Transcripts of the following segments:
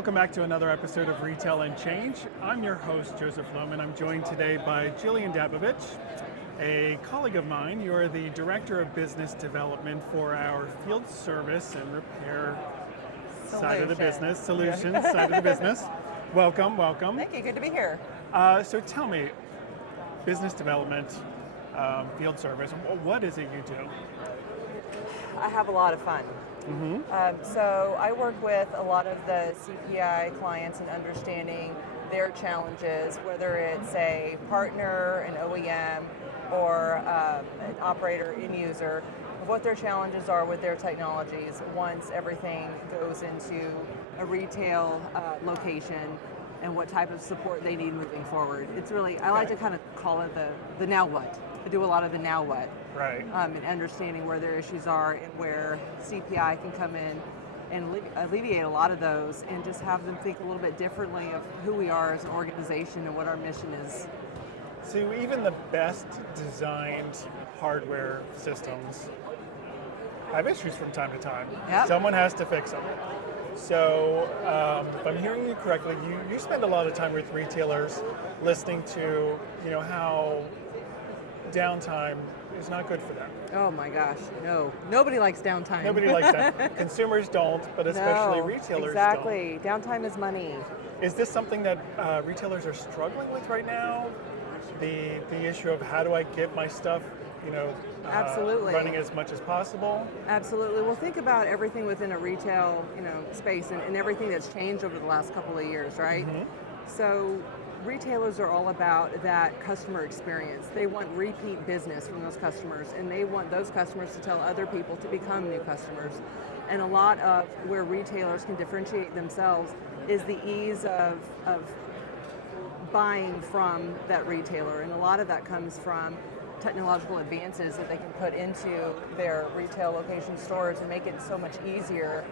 Welcome back to another episode of Retail and Change. I'm your host, Joseph Lohmann. I'm joined today by Jillian Dabovich, a colleague of mine. You are the Director of Business Development for our field service and repair side of the business, solutions side of the business. Welcome. Thank you, good to be here. So tell me, business development, field service, what is it you do? I have a lot of fun. So I work with a lot of the CPI clients in understanding their challenges, whether it's a partner, an OEM, or an operator, end user, of what their challenges are with their technologies once everything goes into a retail location and what type of support they need moving forward. It's really, I like to kind of call it the now what. I do a lot of the now what. Right. And understanding where their issues are and where CPI can come in and alleviate a lot of those and just have them think a little bit differently of who we are as an organization and what our mission is. So even the best designed hardware systems have issues from time to time. Yep. Someone has to fix them. So if I'm hearing you correctly, you spend a lot of time with retailers listening to how downtime is not good for them. Oh my gosh, no. Nobody likes downtime. Nobody likes that. Consumers don't, but especially retailers exactly. Don't. Downtime is money. Is this something that retailers are struggling with right now? The issue of how do I get my stuff, Absolutely. running as much as possible? Absolutely. Well, think about everything within a retail, space and everything that's changed over the last couple of years, right? Mm-hmm. So retailers are all about that customer experience. They want repeat business from those customers, and they want those customers to tell other people to become new customers. And a lot of where retailers can differentiate themselves is the ease of buying from that retailer. And a lot of that comes from technological advances that they can put into their retail location stores and make it so much easier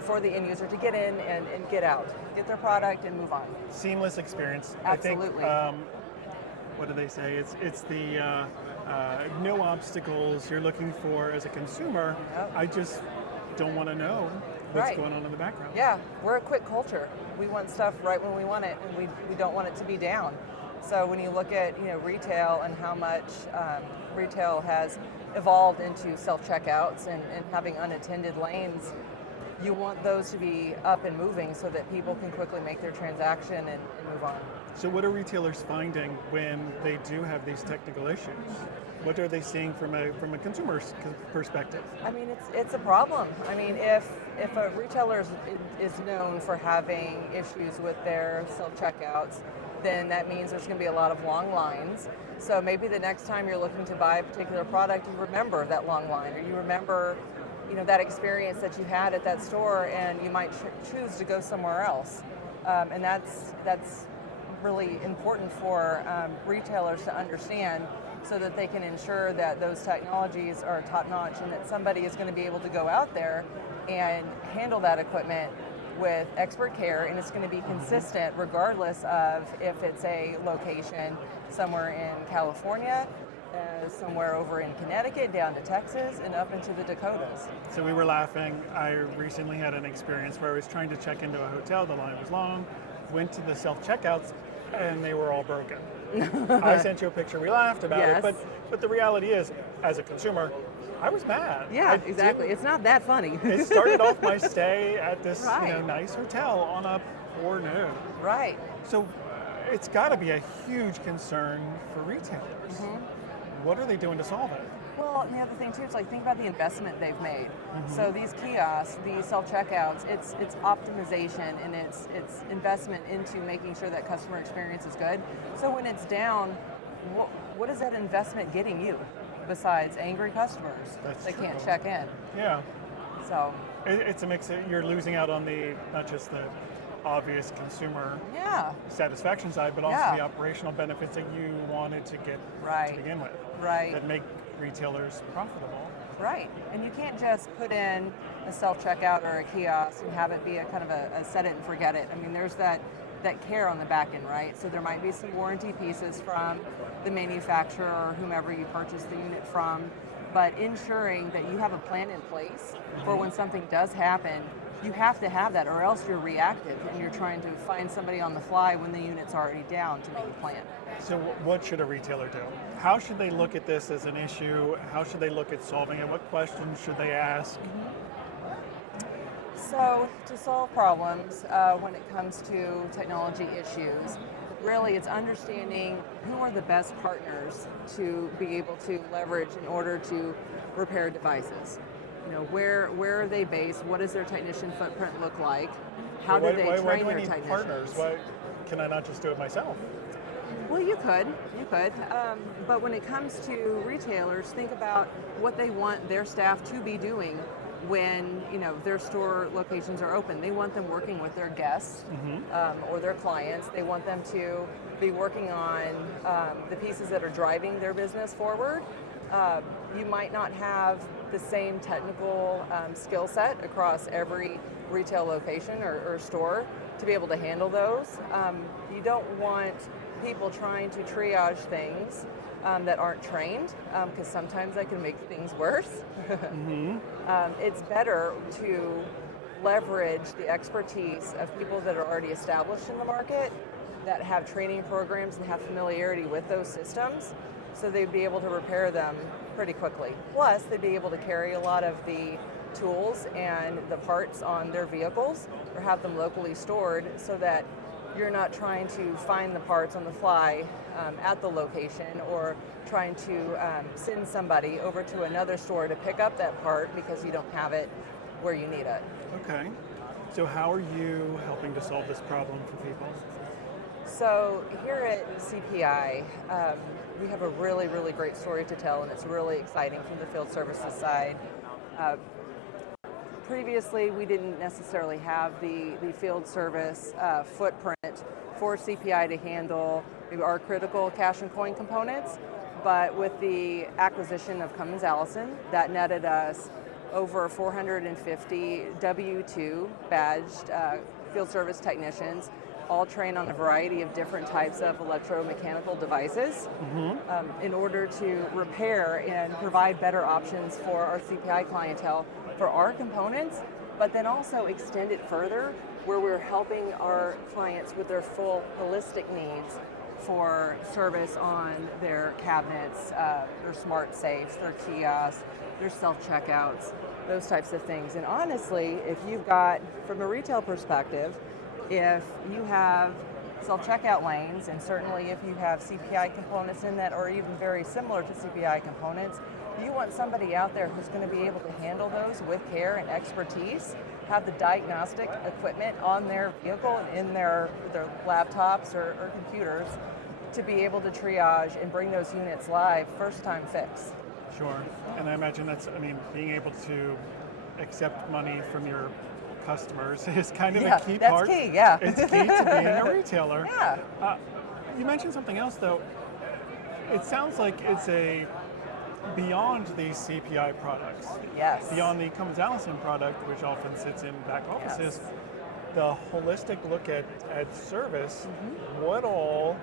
for the end user to get in and get out, get their product and move on. Seamless experience. Absolutely. I think, what do they say? It's the no obstacles you're looking for as a consumer. Yep. I just don't want to know what's going on in the background. Yeah, we're a quick culture. We want stuff right when we want it, and we don't want it to be down. So when you look at retail and how much retail has evolved into self-checkouts and having unattended lanes, you want those to be up and moving so that people can quickly make their transaction and move on. So what are retailers finding when they do have these technical issues? What are they seeing from a consumer's perspective? I mean, it's a problem. I mean, if a retailer is known for having issues with their self-checkouts, then that means there's going to be a lot of long lines. So maybe the next time you're looking to buy a particular product, you remember that long line, or you remember that experience that you had at that store, and you might choose to go somewhere else. And that's really important for retailers to understand, so that they can ensure that those technologies are top-notch and that somebody is going to be able to go out there and handle that equipment with expert care, and it's going to be consistent regardless of if it's a location somewhere in California, somewhere over in Connecticut, down to Texas, and up into the Dakotas. So we were laughing. I recently had an experience where I was trying to check into a hotel. The line was long. Went to the self-checkouts, and they were all broken. I sent you a picture. We laughed about it, but the reality is, as a consumer, I was mad. Yeah, exactly. It's not that funny. It started off my stay at this nice hotel on a poor noon. Right. So it's got to be a huge concern for retailers. Mm-hmm. What are they doing to solve it? Well, and the other thing too is think about the investment they've made. Mm-hmm. So these kiosks, these self-checkouts, it's optimization and it's investment into making sure that customer experience is good. So when it's down, what is that investment getting you besides angry customers that can't check in? Yeah. So it's a mix. You're losing out on not just the obvious consumer satisfaction side, but also the operational benefits that you wanted to get to begin with. Right. That make retailers profitable. Right. And you can't just put in a self-checkout or a kiosk and have it be a kind of a set it and forget it. I mean, there's that care on the back end, right? So there might be some warranty pieces from the manufacturer or whomever you purchased the unit from, but ensuring that you have a plan in place for when something does happen, You have to have that, or else you're reactive and you're trying to find somebody on the fly when the unit's already down to make a plan. So what should a retailer do? How should they look at this as an issue? How should they look at solving it? What questions should they ask? So to solve problems when it comes to technology issues, really it's understanding who are the best partners to be able to leverage in order to repair devices. You know, where are they based? What does their technician footprint look like? How do they train why do I their need technicians? partners? Why can I not just do it myself? Well, you could, but when it comes to retailers, think about what they want their staff to be doing when their store locations are open. They want them working with their guests or their clients. They want them to be working on the pieces that are driving their business forward. You might not have the same technical skill set across every retail location or store to be able to handle those. You don't want people trying to triage things that aren't trained, because sometimes that can make things worse. It's better to leverage the expertise of people that are already established in the market, that have training programs and have familiarity with those systems, so they'd be able to repair them pretty quickly. Plus, they'd be able to carry a lot of the tools and the parts on their vehicles or have them locally stored so that you're not trying to find the parts on the fly at the location, or trying to send somebody over to another store to pick up that part because you don't have it where you need it. Okay. So how are you helping to solve this problem for people? So here at CPI, we have a really, really great story to tell, and it's really exciting from the field services side. Previously, we didn't necessarily have the field service footprint for CPI to handle our critical cash and coin components, but with the acquisition of Cummins Allison, that netted us over 450 W-2 badged field service technicians, all trained on a variety of different types of electromechanical devices in order to repair and provide better options for our CPI clientele for our components, but then also extend it further where we're helping our clients with their full holistic needs for service on their cabinets, their smart safes, their kiosks, their self-checkouts, those types of things. And honestly, if you've got, from a retail perspective, if you have self-checkout lanes, and certainly if you have CPI components in that, or even very similar to CPI components, you want somebody out there who's going to be able to handle those with care and expertise, have the diagnostic equipment on their vehicle and in their laptops or computers to be able to triage and bring those units live first time fix. Sure. And I imagine being able to accept money from your customers is kind of a key part. That's key, yeah. It's key to being a retailer. Yeah. You mentioned something else though. It sounds like it's beyond these CPI products. Yes. Beyond the Cummins Allison product, which often sits in back offices, the holistic look at service. What all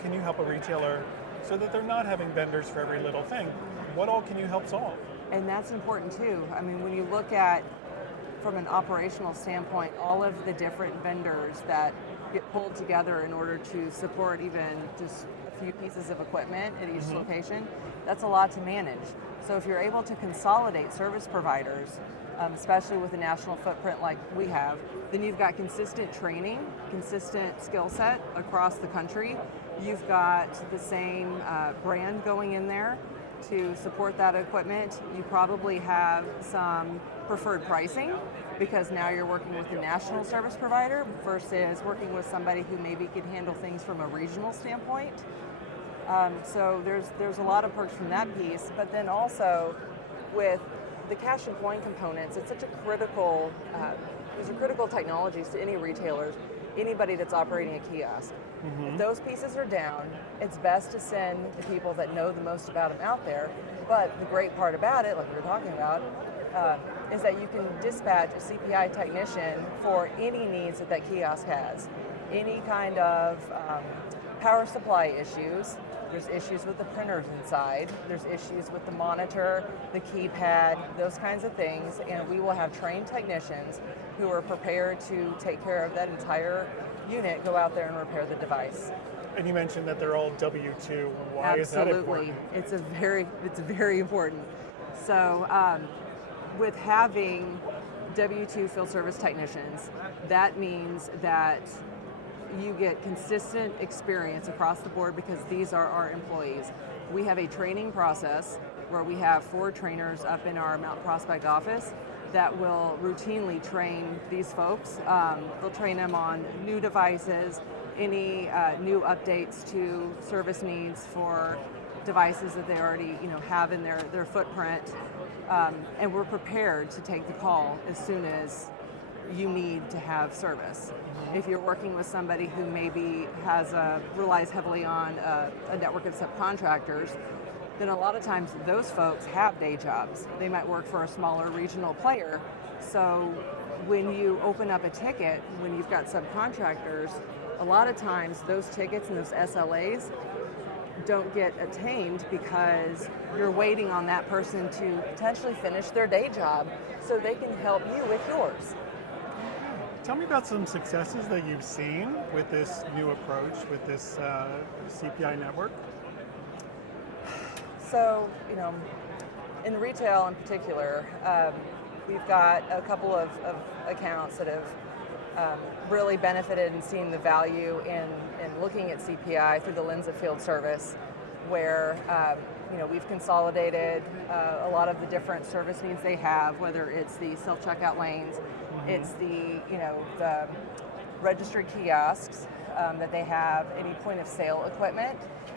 can you help a retailer so that they're not having vendors for every little thing? What all can you help solve? And that's important too. I mean, when you look at, from an operational standpoint, all of the different vendors that get pulled together in order to support even just a few pieces of equipment at each location, that's a lot to manage. So if you're able to consolidate service providers, especially with a national footprint like we have, then you've got consistent training, consistent skill set across the country. You've got the same brand going in there to support that equipment. You probably have some preferred pricing because now you're working with a national service provider versus working with somebody who maybe could handle things from a regional standpoint. So there's a lot of perks from that piece, but then also with the cash and coin components, it's such a critical, these are critical technologies to any retailers, anybody that's operating a kiosk. If those pieces are down, it's best to send the people that know the most about them out there. But the great part about it, like we were talking about, is that you can dispatch a CPI technician for any needs that kiosk has. Any kind of power supply issues, There's issues with the printers inside. There's issues with the monitor, the keypad, those kinds of things. And we will have trained technicians who are prepared to take care of that entire unit, go out there and repair the device. And you mentioned that they're all W-2. Why Absolutely. is that important? It's very important. So with having W-2 field service technicians, that means that you get consistent experience across the board because these are our employees. We have a training process where we have 4 trainers up in our Mount Prospect office that will routinely train these folks. They'll train them on new devices, any new updates to service needs for devices that they already have in their footprint. And we're prepared to take the call as soon as you need to have service. If you're working with somebody who maybe relies heavily on a network of subcontractors, then a lot of times those folks have day jobs. They might work for a smaller regional player. So when you open up a ticket, when you've got subcontractors, a lot of times those tickets and those SLAs don't get attained because you're waiting on that person to potentially finish their day job so they can help you with yours. Tell me about some successes that you've seen with this new approach, with this CPI network. So, in retail in particular, we've got a couple of accounts that have really benefited and seen the value in looking at CPI through the lens of field service, where we've consolidated a lot of the different service needs they have, whether it's the self-checkout lanes, it's the registered kiosks that they have, any point of sale equipment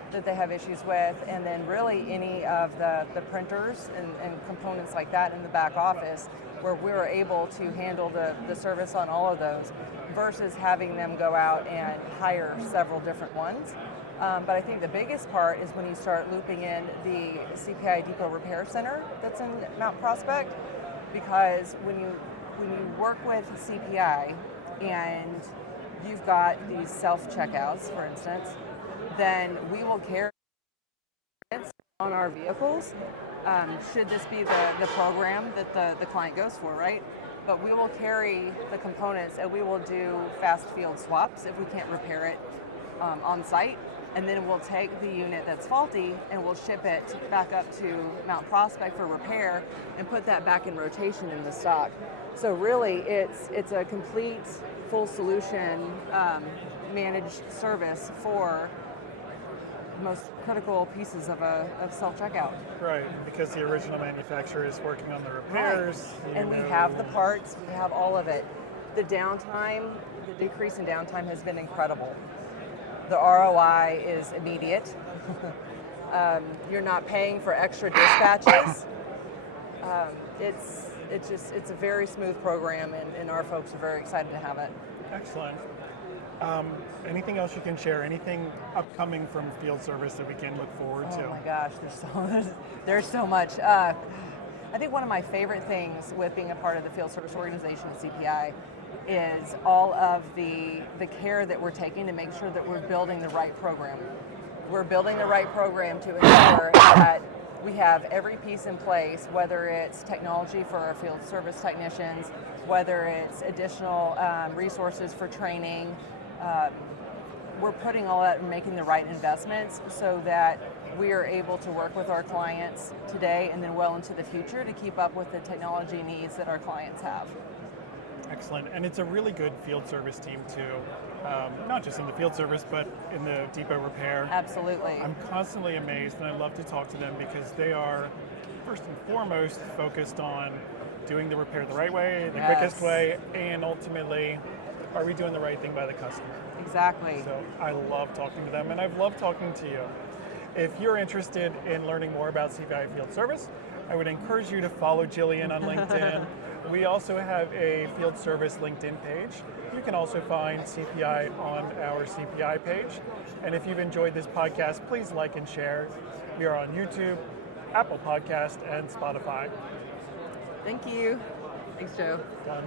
that they have issues with, and then really any of the printers and components like that in the back office, where we're able to handle the service on all of those versus having them go out and hire several different ones. But I think the biggest part is when you start looping in the CPI Depot Repair Center that's in Mount Prospect, because when you work with CPI and you've got these self-checkouts, for instance, then we will carry on our vehicles, should this be the program that the client goes for, right? But we will carry the components and we will do fast field swaps if we can't repair it on site. And then we'll take the unit that's faulty and we'll ship it back up to Mount Prospect for repair and put that back in rotation in the stock. So really it's a complete full solution managed service for most critical pieces of self-checkout. Right, because the original manufacturer is working on the repairs. Right. And we have the parts, we have all of it. The decrease in downtime has been incredible. The ROI is immediate. You're not paying for extra dispatches. It's a very smooth program, and our folks are very excited to have it. Excellent. Anything else you can share? Anything upcoming from field service that we can look forward to? Oh my gosh, there's so much. I think one of my favorite things with being a part of the field service organization at CPI is all of the care that we're taking to make sure that we're building the right program. We're building the right program to ensure that we have every piece in place, whether it's technology for our field service technicians, whether it's additional resources for training. We're putting all that and making the right investments so that we are able to work with our clients today and then well into the future to keep up with the technology needs that our clients have. Excellent, and it's a really good field service team too, not just in the field service, but in the depot repair. Absolutely. I'm constantly amazed, and I love to talk to them because they are, first and foremost, focused on doing the repair the right way, the quickest way, and ultimately, are we doing the right thing by the customer? Exactly. So I love talking to them, and I've loved talking to you. If you're interested in learning more about CPI Field Service, I would encourage you to follow Jillian on LinkedIn. We also have a field service LinkedIn page. You can also find CPI on our CPI page. And if you've enjoyed this podcast, please like and share. We are on YouTube, Apple Podcast, and Spotify. Thank you. Thanks, Joe. Done.